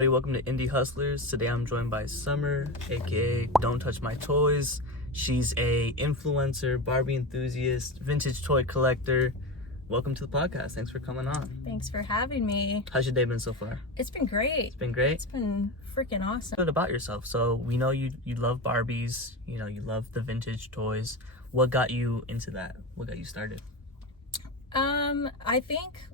Hey, welcome to Indie Hustlers. Today I'm joined by Summer AKA Donttouchmytoys. She's a influencer, Barbie enthusiast, vintage toy collector. Welcome to the podcast. Thanks for coming on. Thanks for having me. How's your day been so far? It's been great. It's been great? It's been freaking awesome. A bit about yourself. So we know you love Barbies, you love the vintage toys. What got you into that? What got you started? I think,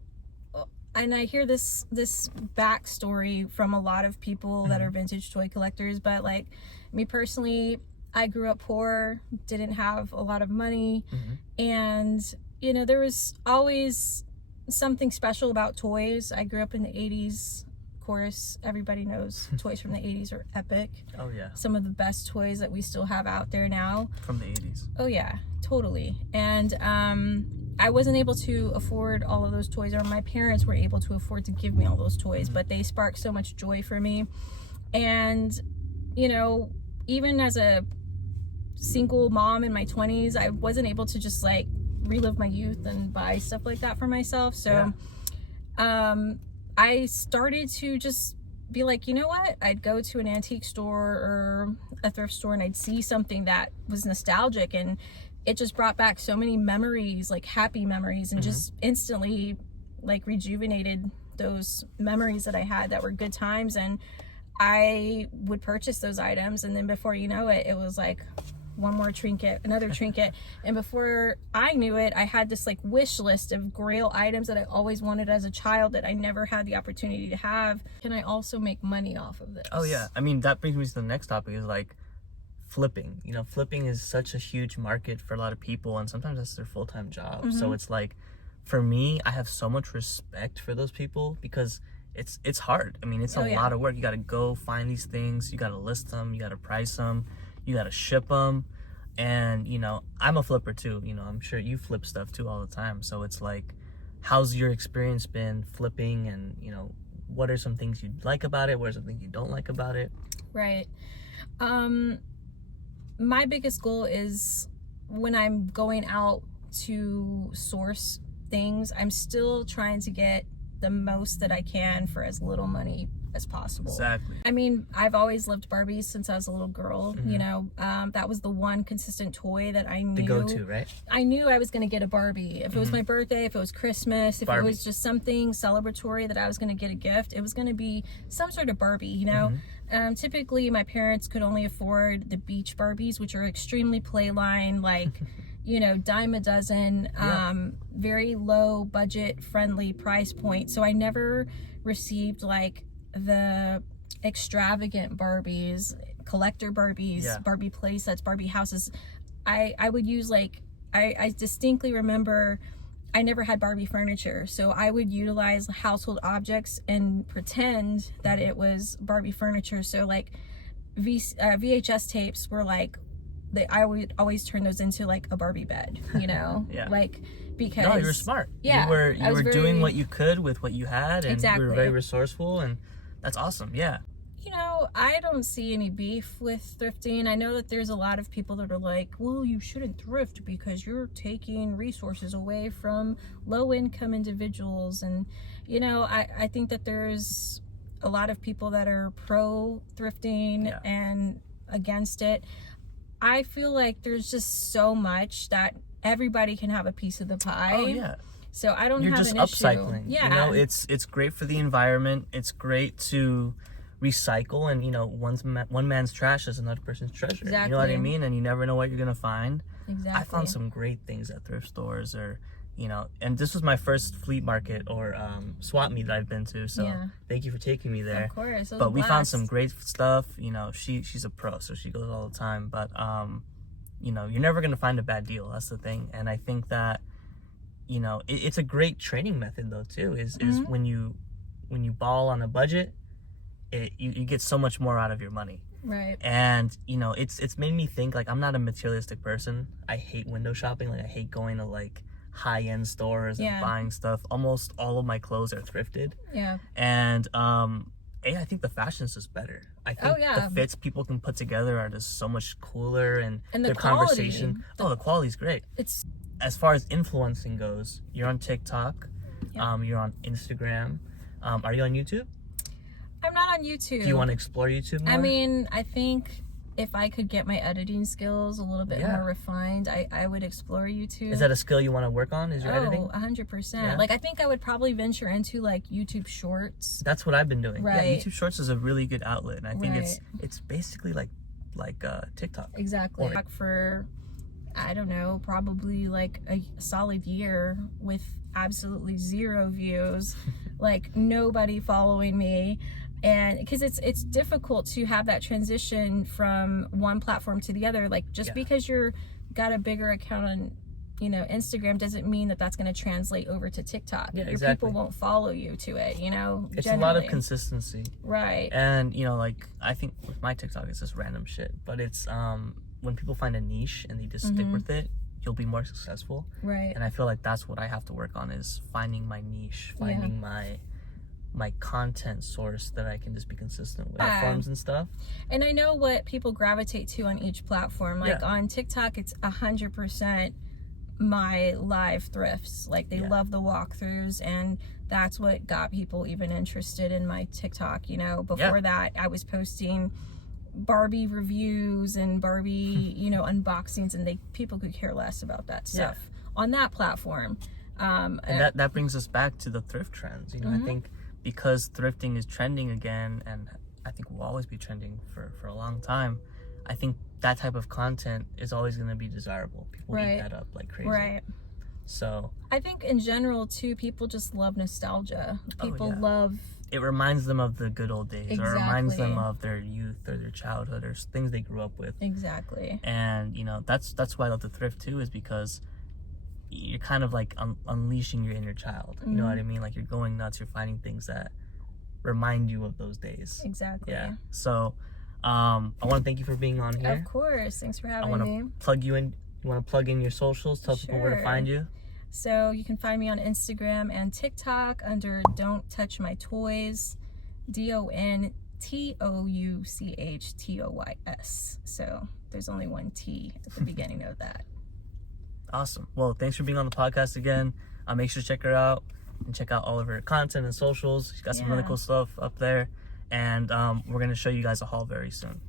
and I hear this backstory from a lot of people that are vintage toy collectors, but like me personally, I grew up poor, didn't have a lot of money, and there was always something special about toys. I grew up in the 80s. Of course, everybody knows toys from the 80s are epic. Oh yeah. Some of the best toys that we still have out there now. From the 80s. Oh yeah, totally. And I wasn't able to afford all of those toys, or my parents were able to afford to give me all those toys, but they sparked so much joy for me. And even as a single mom in my 20s, I wasn't able to just like relive my youth and buy stuff like that for myself. So I started to just be like, you know what, I'd go to an antique store or a thrift store and I'd see something that was nostalgic, and it just brought back so many memories, like happy memories, and just instantly like rejuvenated those memories that I had that were good times. And I would purchase those items, and then before you know it, it was like one more trinket, another trinket, and before I knew it, I had this like wish list of grail items that I always wanted as a child that I never had the opportunity to have. Can I also make money off of this? Oh yeah. I mean, that brings me to the next topic, is like flipping. Flipping is such a huge market for a lot of people, and sometimes that's their full-time job. So it's like, for me, I have so much respect for those people, because it's hard. I mean, it's a lot of work. You got to go find these things, you got to list them, you got to price them, you got to ship them. And I'm a flipper too. I'm sure you flip stuff too all the time. So it's like, how's your experience been flipping, and what are some things you like about it, what are some things you don't like about it? Right. My biggest goal is, when I'm going out to source things, I'm still trying to get the most that I can for as little money as possible. Exactly. I mean, I've always loved Barbies since I was a little girl. That was the one consistent toy that I knew. The go-to, right? I knew I was going to get a Barbie. If it was my birthday, if it was Christmas, if it was just something celebratory that I was going to get a gift, it was going to be some sort of Barbie, Typically, my parents could only afford the beach Barbies, which are extremely playline, like, dime a dozen, very low budget friendly price point. So I never received like the extravagant Barbies, collector Barbies, Barbie play sets, Barbie houses. I would use like, I distinctly remember I never had Barbie furniture, so I would utilize household objects and pretend that it was Barbie furniture. So like VHS tapes were like, I would always turn those into like a Barbie bed, like, because no, you were smart. Yeah, you were doing what you could with what you had, and exactly. you were very resourceful, and that's awesome. Yeah. I don't see any beef with thrifting. I know that there's a lot of people that are like, well, you shouldn't thrift because you're taking resources away from low-income individuals. And, I think that there's a lot of people that are pro-thrifting and against it. I feel like there's just so much that everybody can have a piece of the pie. Oh, yeah. So I don't You're have just an upcycling. issue. Yeah. It's great for the environment. It's great to recycle, and one man's trash is another person's treasure. Exactly. You know what I mean? And you never know what you're gonna find. Exactly. I found some great things at thrift stores, or and this was my first flea market or swap meet that I've been to. So thank you for taking me there. Of course. But we found some great stuff. She's a pro, so she goes all the time. But you're never gonna find a bad deal. That's the thing. And I think that it's a great training method though too. Is when you ball on a budget, you get so much more out of your money. Right. And it's made me think, like, I'm not a materialistic person. I hate window shopping. Like, I hate going to like high-end stores and buying stuff. Almost all of my clothes are thrifted. Yeah. And I think the fashion's just better. I think the fits people can put together are just so much cooler, and their conversation. The quality's great. It's, as far as influencing goes, you're on TikTok, you're on Instagram. Are you on YouTube? I'm not on YouTube. Do you want to explore YouTube more? I mean, I think if I could get my editing skills a little bit more refined, I would explore YouTube. Is that a skill you want to work on? Is your editing? 100%. Yeah. Like, I think I would probably venture into like YouTube Shorts. That's what I've been doing. Right. Yeah, YouTube Shorts is a really good outlet, and I think it's basically like TikTok. Exactly. Or, for, I don't know, probably like a solid year with absolutely 0 views, like nobody following me. And because it's difficult to have that transition from one platform to the other. Like, just because you're got a bigger account on, you know, Instagram doesn't mean that that's going to translate over to TikTok. Yeah, Your people won't follow you to it, you know. It's a lot of consistency. Right. And, you know, like, I think with my TikTok, it's just random shit. But it's when people find a niche and they just stick with it, you'll be more successful. Right. And I feel like that's what I have to work on, is finding my niche, finding my content source that I can just be consistent with, platforms and stuff. And I know what people gravitate to on each platform. Like on TikTok, it's 100% my live thrifts. Like, they love the walkthroughs, and that's what got people even interested in my TikTok. You know, before that, I was posting Barbie reviews and Barbie, you know, unboxings, and people could care less about that stuff on that platform. And that brings us back to the thrift trends. You know, I think because thrifting is trending again, and I think will always be trending for a long time, I think that type of content is always going to be desirable. People eat that up like crazy. Right. So I think in general too, people just love nostalgia. People love, it reminds them of the good old days, or reminds them of their youth or their childhood, or things they grew up with. Exactly. And you know, that's why I love to thrift too, is because you're kind of like unleashing your inner child. You know what I mean? Like, you're going nuts. You're finding things that remind you of those days. Exactly. Yeah. So I want to thank you for being on here. Of course. Thanks for having me. I want to plug you in. You want to plug in your socials? Tell people where to find you. So you can find me on Instagram and TikTok under Donttouchmytoys, DONTOUCHTOYS. So there's only one T at the beginning of that. Awesome. Well, thanks for being on the podcast again. Make sure to check her out and check out all of her content and socials. She's got some really cool stuff up there. And we're going to show you guys a haul very soon.